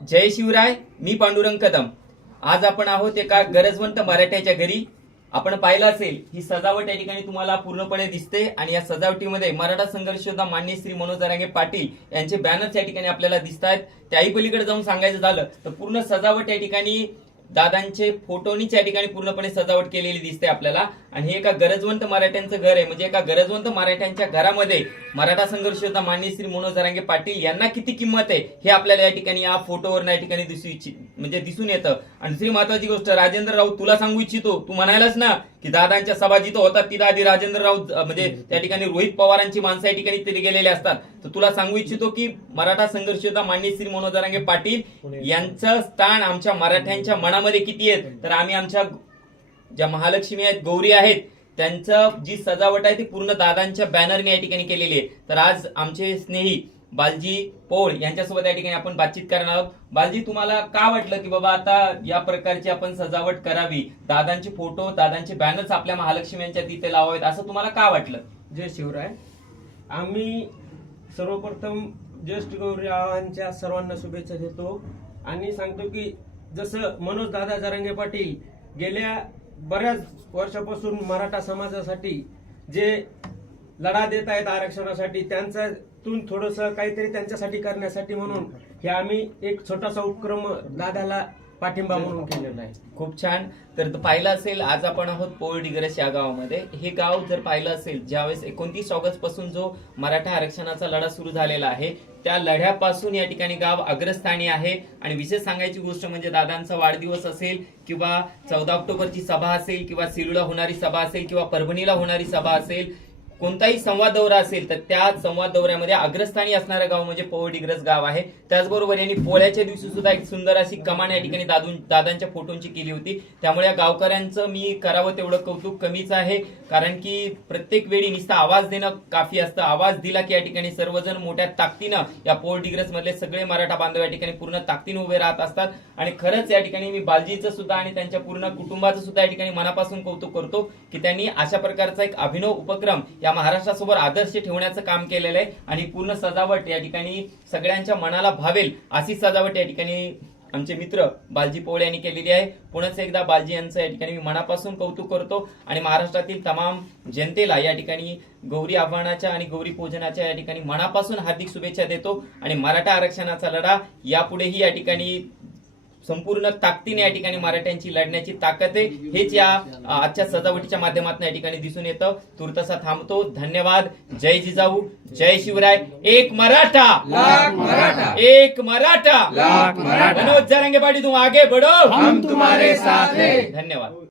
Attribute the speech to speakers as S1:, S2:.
S1: जय शिवराय मी पांडुरंग कदम. आज आपण आहोत एका गरजवंत मराठ्याच्या घरी. आपण पाहिलं असेल ही सजावट या ठिकाणी तुम्हाला पूर्णपणे दिसते आणि या सजावटीमध्ये मराठा संघर्ष योद्धा मान्य श्री मनोज रांगे पाटील यांचे बॅनर्स या ठिकाणी आपल्याला दिसत आहेत त्याही पलीकडे जाऊन सांगायचं झालं तर पूर्ण सजावट या ठिकाणी दादांचे फोटोनीच या ठिकाणी पूर्णपणे सजावट केलेली दिसते आपल्याला. आणि हे एका गरजवंत मराठ्यांचं घर आहे. म्हणजे एका गरजवंत मराठ्यांच्या घरामध्ये मराठा संघर्ष योद्धा मान्य श्री मनोज जरांगे पाटील यांना किती किंमत आहे हे आपल्याला या ठिकाणी या फोटोवर या ठिकाणी दिसू इच्छित म्हणजे दिसून येतं. आणि दुसरी महत्वाची गोष्ट राजेंद्र राऊत तुला सांगू इच्छितो. तू म्हणायलास ना की दादांच्या सभा जिथं होतात तिथं आधी राजेंद्र राऊत म्हणजे त्या ठिकाणी रोहित पवारांची माणसं या ठिकाणी तरी गेलेले असतात. तर तुला सांगू इच्छितो की मराठा संघर्ष योद्धा मान्य श्री मनोज जरांगे पाटील यांचं स्थान आमच्या मराठ्यांच्या मनामध्ये किती आहे? तर आम्ही आमच्या ज्या महालक्ष्मी आहेत गौरी आहेत त्यांचं जी सजावट आहे ती पूर्ण दादांच्या बॅनरने या ठिकाणी केलेली आहे. तर आज आमचे स्नेही बालजी पोळ यांच्यासोबत या ठिकाणी आपण बातचीत करणार आहोत. बालजी तुम्हाला का वाटलं की बाबा आता या प्रकारची आपण सजावट करावी? दादांचे फोटो दादांचे बॅनर्स आपल्या महालक्ष्मी यांच्या तिथे लावावेत असं तुम्हाला का वाटलं?
S2: जय शिवराय. आम्ही सर्वप्रथम ज्येष्ठ गौरी आव्हानच्या सर्वांना शुभेच्छा देतो. आणि सांगतो की जसं मनोज दादा जरांगे पाटील गेल्या बऱ्याच वर्षापासून मराठा समाजासाठी जे लढा देत आहेत आरक्षणासाठी त्यांच्यातून थोडस काहीतरी त्यांच्यासाठी करण्यासाठी म्हणून हे आम्ही एक छोटासा उपक्रम दादाला पाठिंबा म्हणून केलेला आहे.
S1: खूप छान. तर पाहिलं असेल आज आपण आहोत पोळ डिग्रस या गावामध्ये. हे गाव जर पाहिलं असेल ज्यावेळेस एकोणतीस ऑगस्टपासून जो मराठा आरक्षणाचा लढा सुरू झालेला आहे त्या लढ्यापासून या ठिकाणी गाव अग्रस्थानी आहे. आणि विशेष सांगायची गोष्ट म्हणजे दादांचा वाढदिवस असेल किंवा चौदा ऑक्टोबरची सभा असेल किंवा सिरूला होणारी सभा असेल किंवा परभणीला होणारी सभा असेल कोणताही संवाद दौरा असेल तर त्या संवाद दौऱ्यामध्ये अग्रस्थानी असणारं गाव म्हणजे पोवडिग्रस गाव आहे. त्याचबरोबर यांनी पोळ्याच्या दिवशी सुद्धा एक सुंदर अशी कमान या ठिकाणी दादूं दादांच्या फोटोंची केली होती. त्यामुळे या गावकऱ्यांचं मी करावं तेवढं कौतुक कमीच आहे. कारण की प्रत्येक वेळी नुसता आवाज देणं काफी असतं. आवाज दिला की या ठिकाणी सर्वजण मोठ्या ताकदीनं या पोवडिग्रस मधले सगळे मराठा बांधव या ठिकाणी पूर्ण ताकदीनं उभे राहत असतात. आणि खरंच या ठिकाणी मी बालजीचं सुद्धा आणि त्यांच्या पूर्ण कुटुंबाचं सुद्धा या ठिकाणी मनापासून कौतुक करतो की त्यांनी अशा प्रकारचा एक अभिनव उपक्रम या महाराष्ट्रासमोर आदर्श ठेवण्याचं काम केलेलं आहे आणि पूर्ण सजावट या ठिकाणी सगळ्यांच्या मनाला भावेल अशी सजावट या ठिकाणी आमचे मित्र बालजी पोळे यांनी केलेली आहे. पुन्हा एकदा बालजी यांचं या ठिकाणी मी मनापासून कौतुक करतो आणि महाराष्ट्रातील तमाम जनतेला या ठिकाणी गौरी आव्हानाच्या आणि गौरी पूजनाच्या या ठिकाणी मनापासून हार्दिक शुभेच्छा देतो आणि मराठा आरक्षणाचा लढा यापुढेही या ठिकाणी संपूर्ण ताकदीने या ठिकाणी मराठ्यांची लढण्याची ताकद आहे. हेच या आजच्या सजावटीच्या माध्यमातून या ठिकाणी दिसून येतं. तुर्तसा थांबतो. धन्यवाद. जय जिजाऊ. जय शिवराय. एक मराठा.
S3: लाख मराठा.
S1: एक मराठा.
S3: लाख मराठा.
S1: मनोज जरंगे पाटील तुम आगे बढ़ो.
S3: हम तुम्हारे साथ हैं.
S1: धन्यवाद.